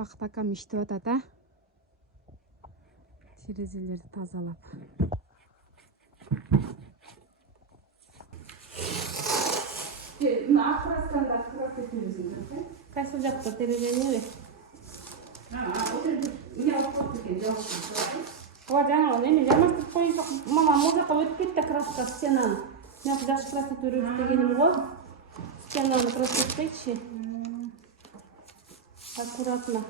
Бақыт акам иштеп атат, а? Терезелерди тазалап. Мына ак красканы красить терезени. Кайсы жакта терезени? Эмне алып экен, жабып. Ооба, жаңа эме жамаштырып коюшук. Мама, могу жака өтүп кетти краска стенаны. Мен жакшы красить өрөбүз дегеним го. Стенаны краситтейчи. Аккуратно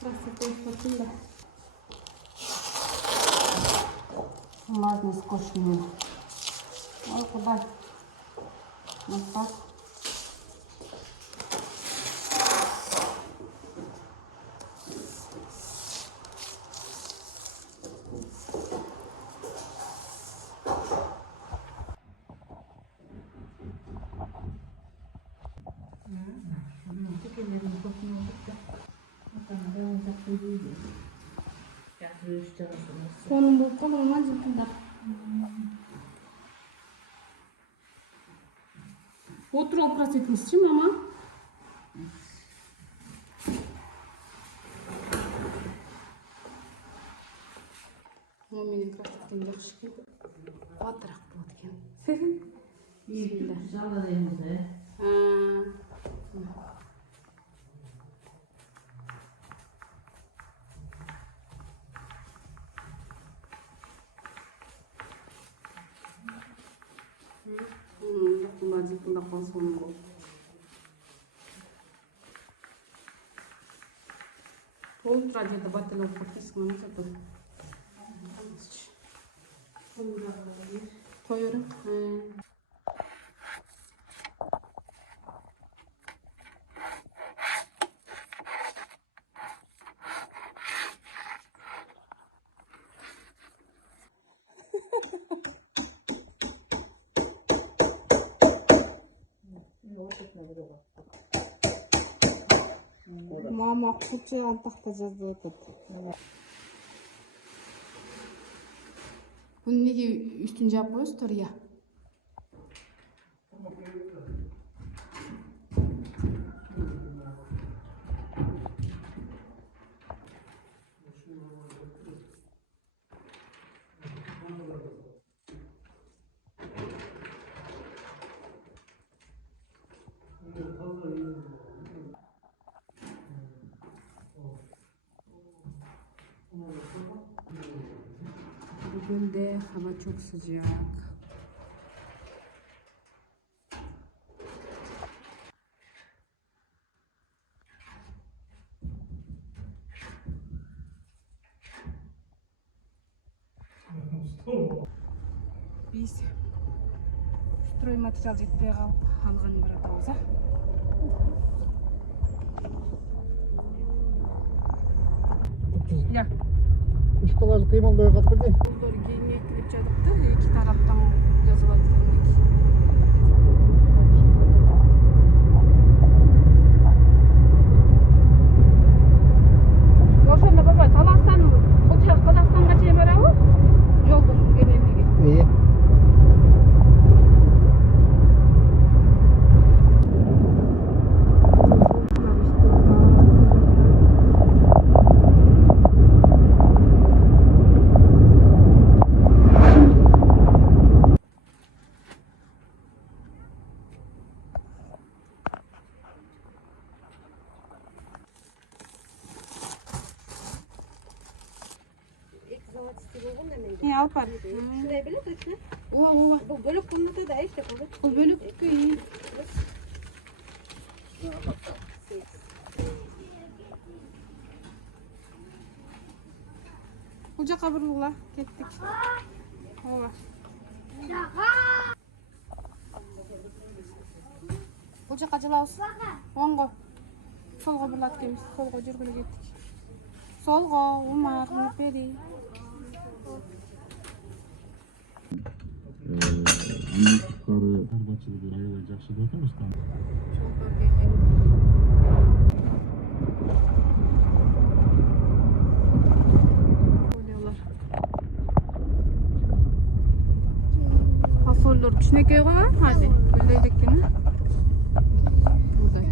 красить коюшум да. Мазный скотчмен. Ой, кудай. Вот так. Onun bu koluma cıpında. Oturup prasetmişçi mama. O benim prasettim yakışık. Batırak bulatken. Bismillah. Jala deyimiz. Бunda қалсуым бұл. Ол радиода баттылы оқыртысың мұны сәті. Қойырым. Мама куча антақта жазды өтіп. Бұны неге үстін жап қойыстыр, я? Bugün de hava çok sıcak. Biz стройматериал жетпей қалып алғанын баратабыз, а? Я. Үш қалажы қимылдай қатырды. Олар кеңейтіліп жатыпты, екі тараптан жазылады екен. Ошонда бабай, Таластан Қазақстанға чейин барабы? Жолдун кенендиги. Алып бар. Шундай бөлек өтсін? Ооба. Бұл бөлек комнатада эште кылды. Бұл бөлөккө үй. Бұл жаққа бұрыла, кеттік. Ооба. Бұл жаққа жылауыз. Оңға. Солға бұрылат кеміз. Солға жүргілі кеттік. Солға, Умар, Нұрпери. Qari qarbachilik ayollar yaxshi do'konimiz. Fasollar kishnaga qo'y, hadi. Gullaylikini. Buday.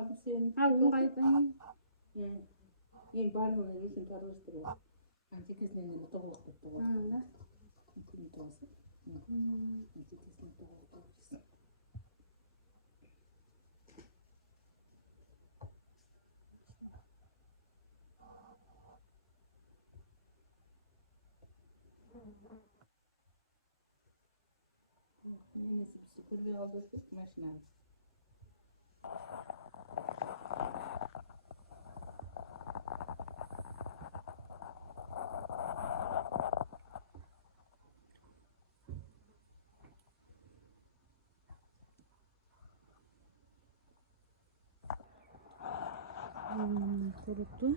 Hadi sen. Alın kayıtayım. Yen barın yüzün tarıştırıyor. Anca kesinen de tavuk tuttu. Anda. Kim tosu? Anca kesinen tavuk tuttu. Neyse bir süpür bir aldı maşina. Kuruttu.